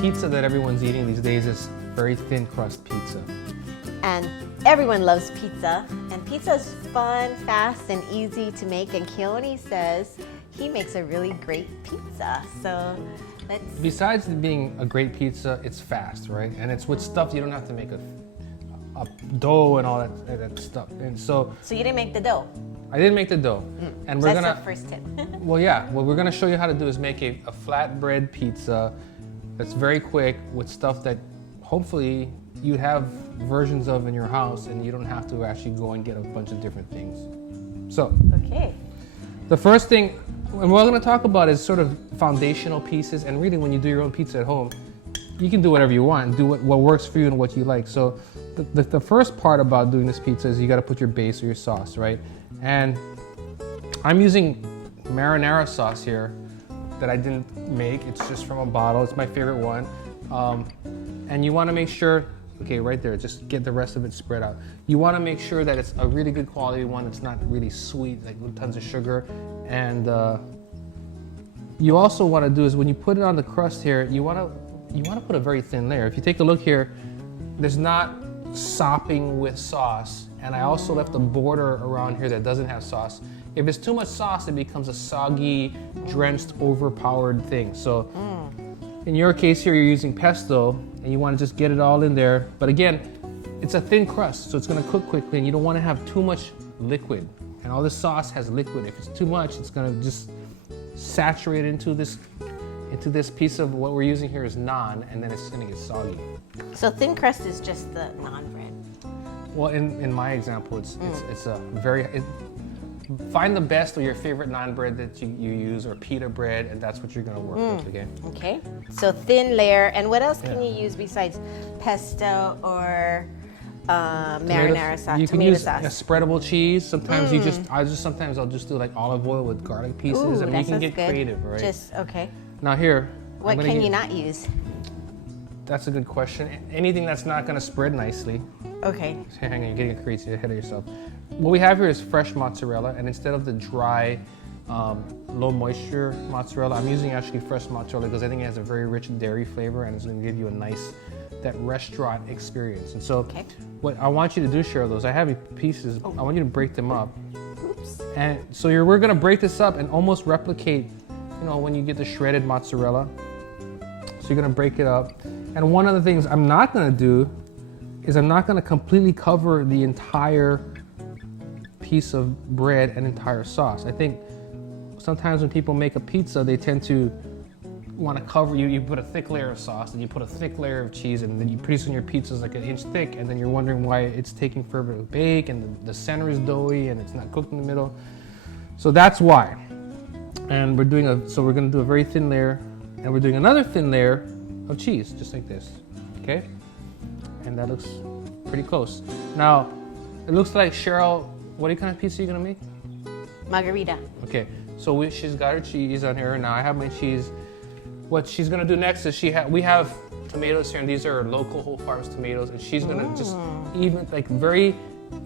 pizza that everyone's eating these days is very thin crust pizza. And everyone loves pizza. And pizza is fun, fast, and easy to make. And Keone says he makes a really great pizza. So let's... Besides being a great pizza, it's fast, right? And it's with stuff you don't have to make a dough and all that stuff. And so you didn't make the dough? I didn't make the dough. And So that's the first tip. Well, yeah. What we're gonna show you how to do is make a flatbread pizza that's very quick with stuff that hopefully you have versions of in your house and you don't have to actually go and get a bunch of different things. So, Okay. the first thing, and what we're gonna talk about is sort of foundational pieces, and really when you do your own pizza at home, you can do whatever you want and do what works for you and what you like. So the first part about doing this pizza is you gotta put your base or your sauce, right? And I'm using marinara sauce here that I didn't make. It's just from a bottle. It's my favorite one. And you wanna make sure, okay, right there, just get the rest of it spread out. You wanna make sure that it's a really good quality one that's not really sweet, like with tons of sugar. And you also wanna do is when you put it on the crust here, you wanna put a very thin layer. If you take a look here, there's not sopping with sauce. And I also left a border around here that doesn't have sauce. If it's too much sauce, it becomes a soggy, drenched, overpowered thing. So in your case here, you're using pesto and you want to just get it all in there. But again, it's a thin crust, so it's going to cook quickly and you don't want to have too much liquid. And all this sauce has liquid. If it's too much, it's going to just saturate into this piece of what we're using here is naan, and then it's going to get soggy. So thin crust is just the naan bread. Well, in my example, it's a very... Find the best or your favorite naan bread that you use, or pita bread, and that's what you're gonna work with, okay? Okay, so thin layer. And what else can you use besides pesto or marinara sauce, You can tomato use sauce? a spreadable cheese. Sometimes sometimes I'll just do like olive oil with garlic pieces. Ooh, I mean, that you can sounds get good. creative, right? Okay. Now here, What can you not use? That's a good question. Anything that's not gonna spread nicely. Okay. Hang on, you're getting crazy ahead of yourself. What we have here is fresh mozzarella, and instead of the dry, low moisture mozzarella, I'm using actually fresh mozzarella because I think it has a very rich dairy flavor and it's going to give you a nice, that restaurant experience. And so what I want you to do, Cheryl, is I have pieces, I want you to break them up. Oops. And so we're going to break this up and almost replicate, when you get the shredded mozzarella. So you're going to break it up. And one of the things I'm not going to do is I'm not going to completely cover the entire piece of bread and entire sauce. I think sometimes when people make a pizza, they tend to want to cover you put a thick layer of sauce and you put a thick layer of cheese, and then you pretty soon your pizza's like an inch thick, and then you're wondering why it's taking forever to bake and the center is doughy and it's not cooked in the middle. So that's why. And we're going to do a very thin layer, and we're doing another thin layer of cheese, just like this, okay? And that looks pretty close. Now, it looks like Cheryl, what kind of pizza are you gonna make? Margarita. Okay, so she's got her cheese on here. Now I have my cheese. What she's gonna do next is we have tomatoes here, and these are local whole farms tomatoes, and she's gonna just very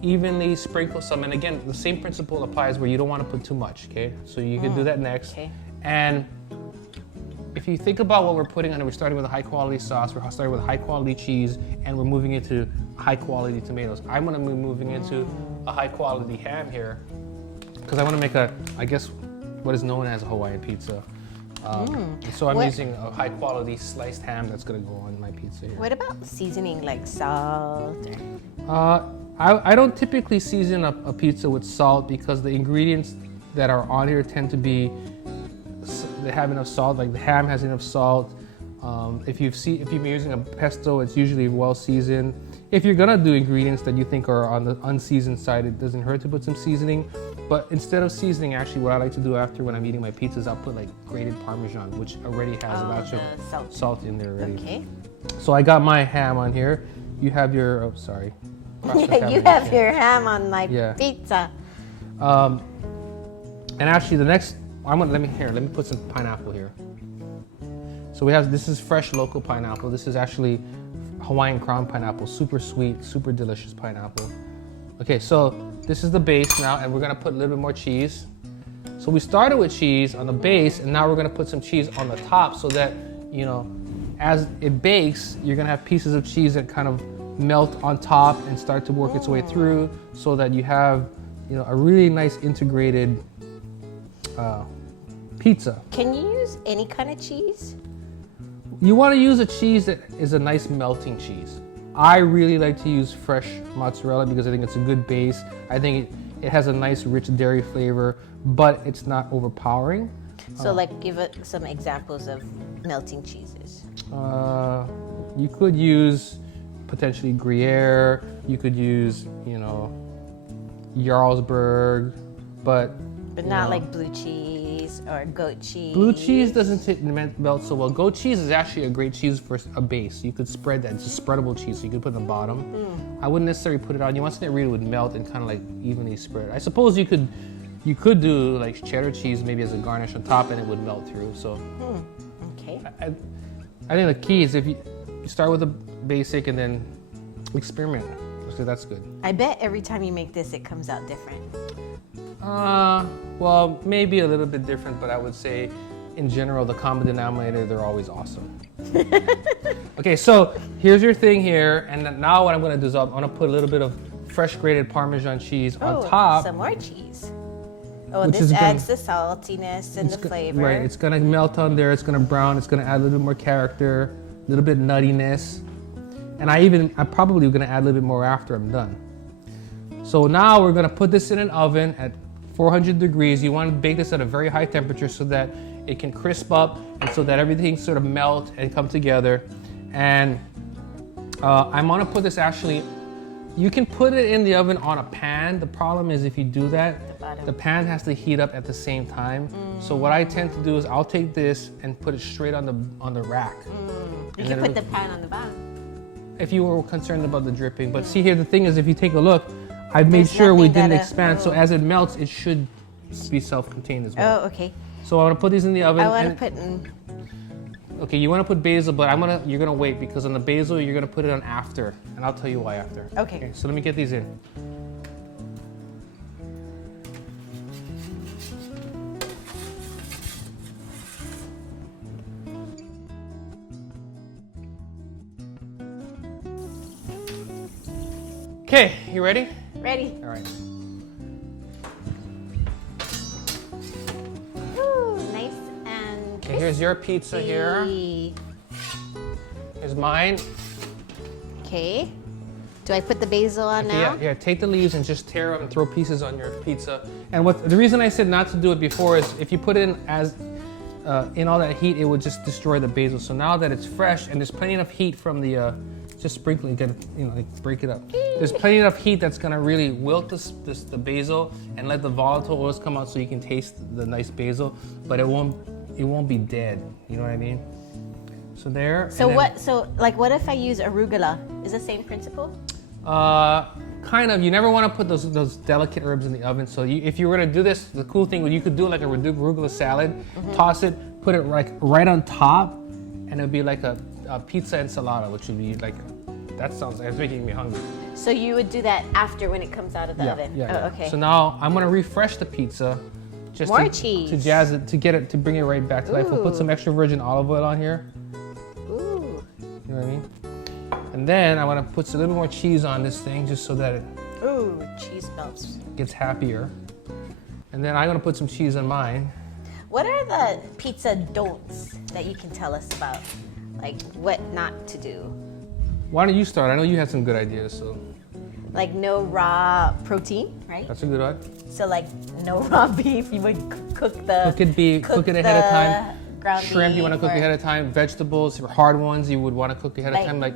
evenly sprinkle some. And again, the same principle applies where you don't want to put too much. Okay, so you can do that next. Okay. And if you think about what we're putting on it, we're starting with a high quality sauce, we're starting with high quality cheese, and we're moving into high quality tomatoes. I'm gonna be moving into a high quality ham here, because I wanna make what is known as a Hawaiian pizza. So I'm using a high quality sliced ham that's gonna go on my pizza here. What about seasoning, like salt? I don't typically season a pizza with salt because the ingredients that are on here tend to be, they have enough salt, like the ham has enough salt. If you're using a pesto, it's usually well seasoned. If you're gonna do ingredients that you think are on the unseasoned side, it doesn't hurt to put some seasoning. But instead of seasoning, actually what I like to do after when I'm eating my pizzas, I'll put like grated Parmesan, which already has a bunch of salt in there already. Okay. So I got my ham on here. You have your, oh sorry. You have your ham on my pizza. And actually the next, let me put some pineapple here. So this is fresh local pineapple. This is actually Hawaiian crown pineapple, super sweet, super delicious pineapple. Okay, so this is the base now, and we're gonna put a little bit more cheese. So we started with cheese on the base, and now we're gonna put some cheese on the top so that, as it bakes, you're gonna have pieces of cheese that kind of melt on top and start to work its way through, so that you have, you know, a really nice integrated pizza. Can you use any kind of cheese? You want to use a cheese that is a nice melting cheese. I really like to use fresh mozzarella because I think it's a good base. I think it has a nice rich dairy flavor, but it's not overpowering. So like give it some examples of melting cheeses. You could use potentially Gruyere, you could use, you know, Jarlsberg, but not like blue cheese or goat cheese. Blue cheese doesn't melt so well. Goat cheese is actually a great cheese for a base. You could spread that. It's a spreadable cheese, so you could put it on the bottom. I wouldn't necessarily put it on. You want something that really would melt and kind of like evenly spread. I suppose you could do like cheddar cheese maybe as a garnish on top, and it would melt through. So Okay. I think the key is if you start with the basic and then experiment. So that's good. I bet every time you make this, it comes out different. Well, maybe a little bit different, but I would say in general, the common denominator, they're always awesome. Okay, so here's your thing here. And then now what I'm gonna do is I'm gonna put a little bit of fresh grated Parmesan cheese on top. Some more cheese. Oh, Which this is adds the saltiness and the flavor. Right, it's gonna melt on there, it's gonna brown, it's gonna add a little bit more character, a little bit nuttiness. And I'm probably gonna add a little bit more after I'm done. So now we're gonna put this in an oven at 400 degrees. You want to bake this at a very high temperature so that it can crisp up and so that everything sort of melt and come together. And I'm gonna put this actually, you can put it in the oven on a pan. The problem is if you do that, the pan has to heat up at the same time. So what I tend to do is I'll take this and put it straight on the rack. You can put the pan on the back. If you were concerned about the dripping. But see here, the thing is, if you take a look, I've made sure we didn't expand, so as it melts, it should be self-contained as well. Oh, okay. So I want to put these in the oven. I want to put in... Okay, you want to put basil, but you're gonna wait because on the basil you're gonna put it on after, and I'll tell you why after. Okay. So let me get these in. Okay, you ready? Ready. All right. Ooh, nice and Okay, here's your pizza here. Here's mine. Okay. Do I put the basil on now? Yeah, take the leaves and just tear them and throw pieces on your pizza. And the reason I said not to do it before is if you put it in in all that heat, it would just destroy the basil. So now that it's fresh and there's plenty enough heat from the, just sprinkle it, like break it up. There's plenty enough heat that's gonna really wilt the basil and let the volatile oils come out so you can taste the nice basil, but it won't be dead. You know what I mean? So there. So what if I use arugula? Is the same principle? Kind of. You never want to put those delicate herbs in the oven. So if you were to do this, the cool thing, you could do like a arugula salad, toss it, put it right on top, and it would be like a pizza enchilada, which would be like, it's making me hungry. So you would do that after when it comes out of the oven? Yeah. Oh, okay. So now I'm gonna refresh the pizza, just More to cheese. to jazz it, to bring it right back to life. We'll put some extra virgin olive oil on here. Ooh. You know what I mean? And then I want to put a little more cheese on this thing just so that it Ooh, cheese melts. gets happier. And then I'm gonna put some cheese on mine. What are the pizza don'ts that you can tell us about? Like what not to do? Why don't you start? I know you had some good ideas, so. Like no raw protein, right? That's a good one. So like no raw beef, you would cook it ahead of time. Ground Shrimp, you want to cook beef, ahead of time. Vegetables, hard ones, you would want to cook ahead of time. Like,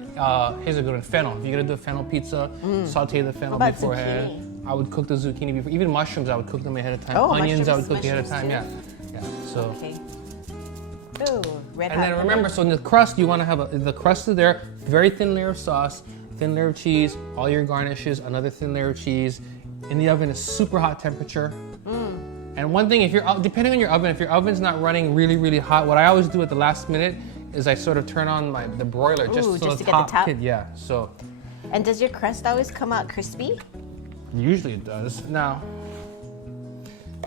here's a good one, fennel. If you're gonna do a fennel pizza, saute the fennel What about beforehand. zucchini? I would cook the zucchini before. Even mushrooms, I would cook them ahead of time. Oh, Onions, I would mushrooms- cook ahead of time. mushrooms Yeah. So. Okay. Ooh, red And hot. then remember, so in the crust, you want to have the crust is there, very thin layer of sauce, thin layer of cheese, all your garnishes, another thin layer of cheese. In the oven is super hot temperature. And one thing, depending on your oven, if your oven's not running really, really hot, what I always do at the last minute is I sort of turn on the broiler just so just the to get the top. top? Yeah. So And does your crust always come out crispy? usually it does. Now,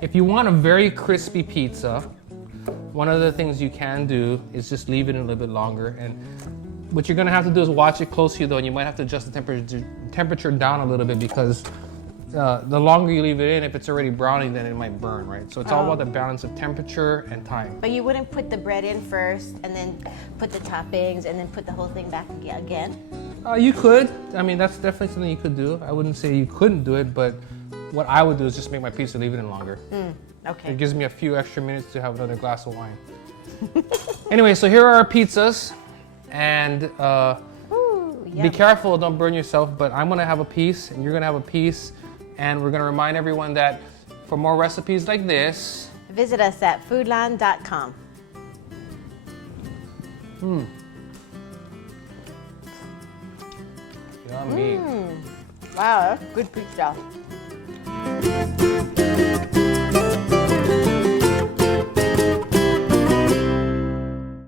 if you want a very crispy pizza, one of the things you can do is just leave it in a little bit longer. And what you're gonna have to do is watch it closely though, and you might have to adjust the temperature down a little bit because the longer you leave it in, if it's already browning, then it might burn, right? So it's all about the balance of temperature and time. But you wouldn't put the bread in first and then put the toppings and then put the whole thing back again? You could. I mean, that's definitely something you could do. I wouldn't say you couldn't do it, but what I would do is just make my pizza, leave it in longer. Okay. It gives me a few extra minutes to have another glass of wine. Anyway, so here are our pizzas, and Ooh, be yum. careful, don't burn yourself, but I'm gonna have a piece, and you're gonna have a piece, and we're gonna remind everyone that for more recipes like this, Visit us at foodland.com. Yummy. Wow, that's good pizza.